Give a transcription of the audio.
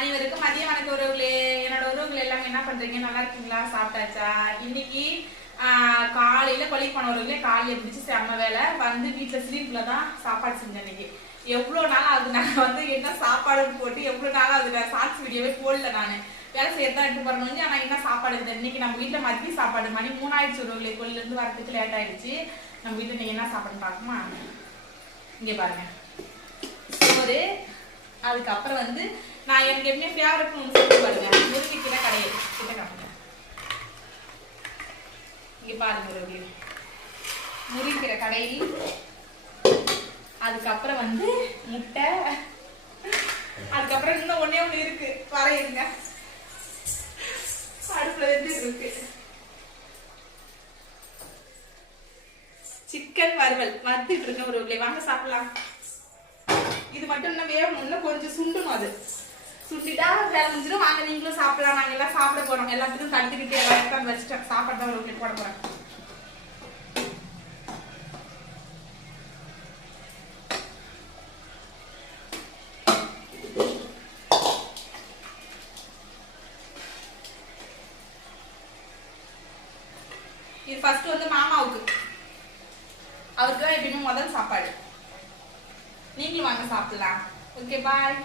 அனைவருக்கும் மதிய வணக்க உறவுகளே. என்னோட உறவுகள் எல்லாம் என்ன பண்றீங்க? நல்லா இருக்கீங்களா? சாப்பிட்டாச்சா? இன்னைக்கு காலையில பள்ளிக்கு போன உறவுகளே காலையில பிடிச்சி செம்ம வேலை வந்து வீட்டுல சிலிப்புல தான் சாப்பாடு செஞ்சேன். இன்னைக்கு எவ்வளவு நாள் ஆகுது நான் வந்து என்ன சாப்பாடுன்னு போட்டு எவ்வளவு நாள் ஆகுது ஷார்ட்ஸ் வீடியோவே போடல. நான் வேலை செய்யறதா எடுத்து போறேன்னு ஆனா என்ன சாப்பாடு இருக்குது இன்னைக்கு நம்ம வீட்டுல மதிய சாப்பாடு. மணி 3 ஆயிடுச்சு உறவுகளே. கோயில இருந்து வரதுக்கு லேட் ஆயிடுச்சு. நம்ம வீட்டுல நீங்க என்ன சாப்பாடுன்னு பாக்குமா? இங்க பாருங்க, சோறு. அதுக்கப்புறம் வந்து நான் எனக்கு எப்பவுமே ஃபேவரட் சொல்லி பாருங்க, முருங்கைக்கீரை கடையில் கிட்ட காட்டுங்க. இங்க பாருங்க ஒரு முருங்கைக்கீரை கடையில். அதுக்கப்புறம் வந்து முட்டை. அதுக்கப்புறம் இன்னும் ஒண்ணே ஒண்ணு இருக்கு, வரையிருங்க. அடுப்புல வந்து இருக்கு சிக்கன் வறுவல் வறுத்துட்டு இருக்க ஒரு வாங்க சாப்பிடலாம். இது மட்டும் இன்னும் வேகணும், இன்னும் கொஞ்சம் சுண்டணும். அது சுண்டிட்டா வேலை முடிஞ்சிடும். வாங்க நீங்களும் சாப்பிடலாம். நாங்க எல்லாம் சாப்பிட போறோம். எல்லாத்துக்கும் கலந்துக்கிட்டு எல்லாம் வச்சுட்டேன். சாப்பாடு தான் ஒரு போட போறேன். இது ஃபர்ஸ்ட் வந்து மாமாவுக்கு, அவருக்கு தான் எப்பயுமே முதல் சாப்பாடு. நீங்களும் வாங்க சாப்பிடலாம். ஓகே, பாய்.